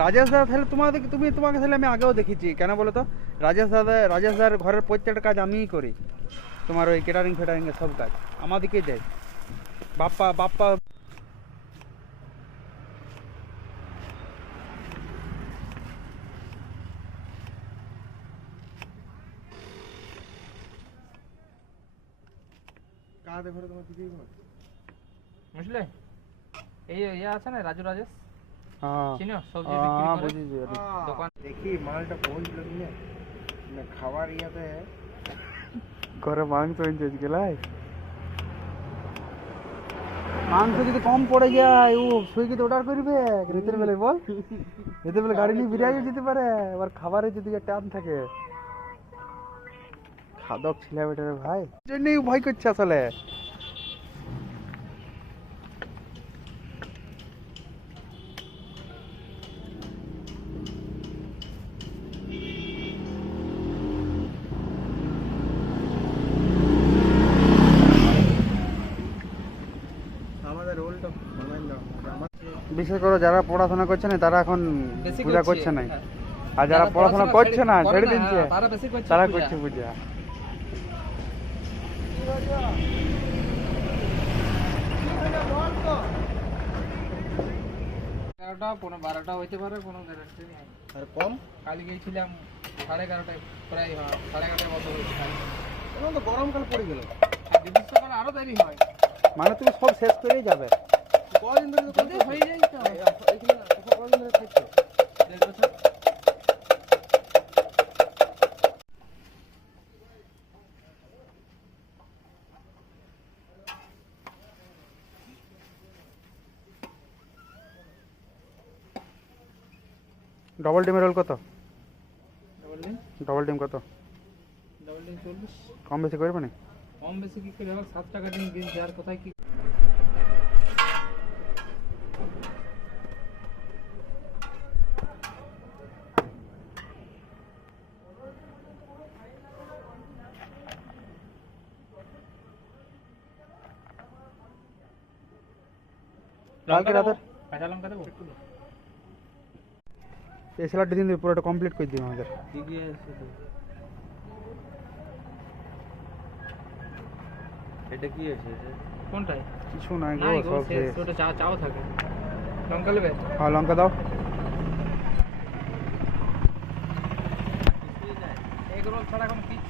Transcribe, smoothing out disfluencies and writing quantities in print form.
রাজেশ দা তাহলে তোমাকে তাহলে আমি আগেও দেখেছি, কেন বলো তো? রাজেশ দার ঘরের প্রত্যেকটা কাজ আমিই করি, তোমার ওই কেটারিং ফেটারিং এর সব কাজ আমাদেরকে দেয়। বাপ্পা কাদের ঘরে তোমার দিদির ঘর বুঝলে? এই আছে না রাজু রাজেশ, হ্যাঁ চিনো? সবজি বিক্রি করে বুঝেছি। দোকান। দেখি মালটা পৌঁছল কিনা না খাবার ইয়াতে ঘরে মাংস এনেছে গেলাই, মাংস যদি কম পড়ে যায় ও সুইগিতে অর্ডার করবে রাতের বেলায়, বল রাতের বেলা গাড়ি নিয়ে বিরিয়ানি যেতে পারে, আবার খাবারে যদি টান থাকে। খাদক ছিলা বেটারে ভাই, জন্যই ভয় করছে আসলে। আমাদের রোলটা বিশেষ করে যারা পড়াশোনা করছে না তারা এখন বেশি পূজা করছে, করছে না, হ্যাঁ। আর যারা পড়াশোনা করছে না ছেড়ে করে না, দিচ্ছে তারা বেশি করছে তারা পূজা। করছে পূজা। 11টা 12টা হইতে পারে, কোনো গ্যারান্টি নেই। আর কম কাল গিয়েছিলাম 11:30টায়, প্রায় 11:30টার মতো হয়েছে কাল। এখন তো গরমকাল পড়ে গেল, আর গ্রীষ্মকালে আরো দেরি হয়। মানে তুমি সব শেষ করেই যাবে। কদিন ধরে তো যদি হয়ে যায় তো এখানে এখন কদিন ধরে থাকছো? 1.5 বছর। ডবল ডিমের রোল কত? ডবল ডবল ডিম ডিম কত? 40। কম বেশি করবে না? কম বেশি কি করে হবে? 7 টাকা দিন দিন যার কোথায় কি। কালকে রাতে কাঁচা লঙ্কা দেবো? এই স্যালাডটা দিন পুরোটা কমপ্লিট করে দিই আমাদের। দিদি এসে তো। এটা কি আছে? কোনটাই? কিছু নাই গো, নাই গো, সব শেষ। শেষ। ওটা চাও থাকে। লঙ্কা নেবে? হ্যাঁ লঙ্কা দাও। এগ রোল ছাড়া কোনো কিছু